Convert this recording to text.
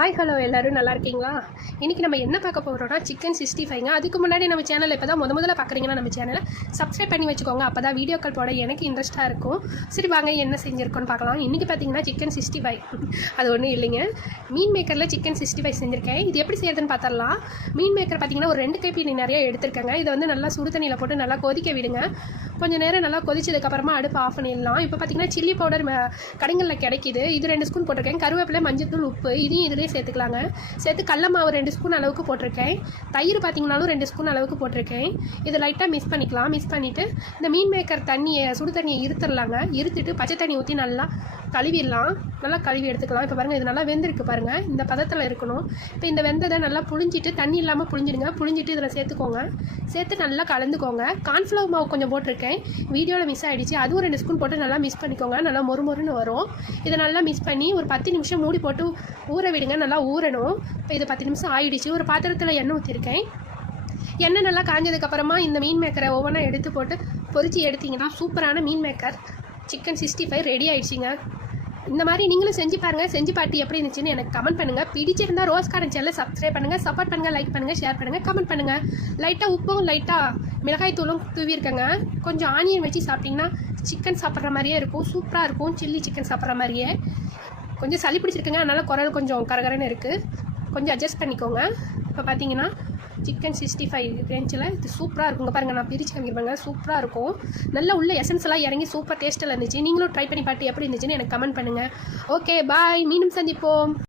Hi hello எல்லோரும் நல்லா இருக்கீங்களா? இன்றைக்கி நம்ம என்ன பார்க்க போகிறோம்னா சிக்கன் 65ங்க. அதுக்கு முன்னாடி நம்ம சேனல் இப்போ தான் முதல்ல பார்க்குறீங்கன்னா நம்ம சேனலை சப்ஸ்கிரைப் பண்ணி வச்சுக்கோங்க. அப்போ தான் வீடியோக்கள் போட எனக்கு இன்ட்ரெஸ்ட்டாக இருக்கும். சரி வாங்க என்ன செஞ்சுருக்கோன்னு பார்க்கலாம். இன்றைக்கி பார்த்தீங்கன்னா சிக்கன் 65 அது ஒன்றும் இல்லைங்க, மீன் மேக்கரில் சிக்கன் 65 செஞ்சுருக்கேன். இது எப்படி செய்யறதுன்னு பார்த்துடலாம். மீன் மேக்கர் பார்த்தீங்கன்னா ஒரு 2 கைப்பிடி நிறைய எடுத்துருக்கேங்க. இதை வந்து நல்லா சுடு தண்ணியில் போட்டு நல்லா கொதிக்க விடுங்க. கொஞ்சம் நேரம் நல்லா கொதிச்சதுக்கப்புறமா அடுப்பு ஆஃப் பண்ணிடலாம். இப்போ பார்த்தீங்கன்னா சில்லி பவுடர் கடைகளில் கிடைக்கிது. இது 2 ஸ்பூன் போட்டிருக்கேன். கருவேப்பிலை, மஞ்சள், உப்பு இதையும் இதிலே சேர்த்துக்கலாங்க. சேர்த்து கடல மாவு 2 ஸ்பூன் அளவுக்கு போட்டிருக்கேன். தயிர் பார்த்தீங்கன்னாலும் 2 ஸ்பூன் அளவுக்கு போட்டிருக்கேன். இதை லைட்டாக மிக்ஸ் பண்ணிக்கலாம். மிக்ஸ் பண்ணிவிட்டு இந்த மீன் மேக்கர் தண்ணியை சுடு தண்ணியை இருத்துடலாங்க. இருத்துட்டு பச்சை தண்ணி ஊற்றி நல்லா கழுவிடலாம். நல்லா கழுவி எடுத்துக்கலாம். இப்போ பாருங்கள், இது நல்லா வெந்திருக்கு பாருங்கள். இந்த பதத்தில் இருக்கணும். இப்போ இந்த வெந்ததை நல்லா புழிஞ்சிட்டு தண்ணி இல்லாமல் புழிஞ்சிடுங்க. புழிஞ்சிட்டு இதில் சேர்த்துக்கோங்க. சேர்த்து நல்லா கலந்துக்கோங்க. கார்ன்ஃப்ளவர் மாவு கொஞ்சம் போட்டிருக்கேன், வீடியோவில் மிஸ் ஆகிடுச்சு. அதுவும் 2 ஸ்பூன் போட்டு நல்லா மிக்ஸ் பண்ணிக்கோங்க. நல்லா மொறுமொறுன்னு வரும். இதை நல்லா மிக்ஸ் பண்ணி ஒரு 10 நிமிஷம் மூடி போட்டு ஊற விடுங்க. நல்லா ஊறணும். இப்போ இது 10 நிமிஷம் ஆகிடுச்சு. ஒரு பாத்திரத்தில் எண்ணெய் ஊற்றிருக்கேன். எண்ணெய் நல்லா காஞ்சதுக்கப்புறமா இந்த மீன் மேக்கரை ஒவ்வொன்றா எடுத்து போட்டு பொரிச்சு எடுத்திங்கன்னா சூப்பரான மீன் மேக்கர் சிக்கன் 65 ரெடி ஆகிடுச்சிங்க. இந்த மாதிரி நீங்களும் செஞ்சு பாருங்கள். செஞ்சு பார்த்து எப்படி இருந்துச்சுன்னு எனக்கு கமெண்ட் பண்ணுங்கள். பிடிச்சிருந்தா ரோஸ் கார்டன் சேனலை சப்ஸ்கிரைப் பண்ணுங்கள், சப்போர்ட் பண்ணுங்கள், லைக் பண்ணுங்கள், ஷேர் பண்ணுங்கள், கமெண்ட் பண்ணுங்கள். லைட்டாக உப்பும் லைட்டாக மிளகாய் தூளும் தூவியிருக்கேங்க. கொஞ்சம் ஆனியன் வச்சு சாப்பிட்டிங்கன்னா சிக்கன் சாப்பிட்ற மாதிரியே இருக்கும். சூப்பராக இருக்கும். சில்லி சிக்கன் சாப்பிட்ற மாதிரியே. கொஞ்சம் சளி பிடிச்சிருக்குங்க, அதனால் குரல் கொஞ்சம் கரகரன்னு இருக்குது. கொஞ்சம் அட்ஜஸ்ட் பண்ணிக்கோங்க. இப்போ பார்த்தீங்கன்னா சிக்கன் 65 ரேஞ்சில் இது சூப்பராக இருக்குங்க. பாருங்கள், நான் பிரித்து காமிக்கிறேங்க. சூப்பராக இருக்கும். நல்லா உள்ள எசன்ஸ் எல்லாம் இறங்கி சூப்பர் டேஸ்ட்டில் இருந்துச்சு. நீங்களும் ட்ரை பண்ணி பார்த்து எப்படி இருந்துச்சுன்னு எனக்கு கமெண்ட் பண்ணுங்கள். ஓகே பாய், மீண்டும் சந்திப்போம்.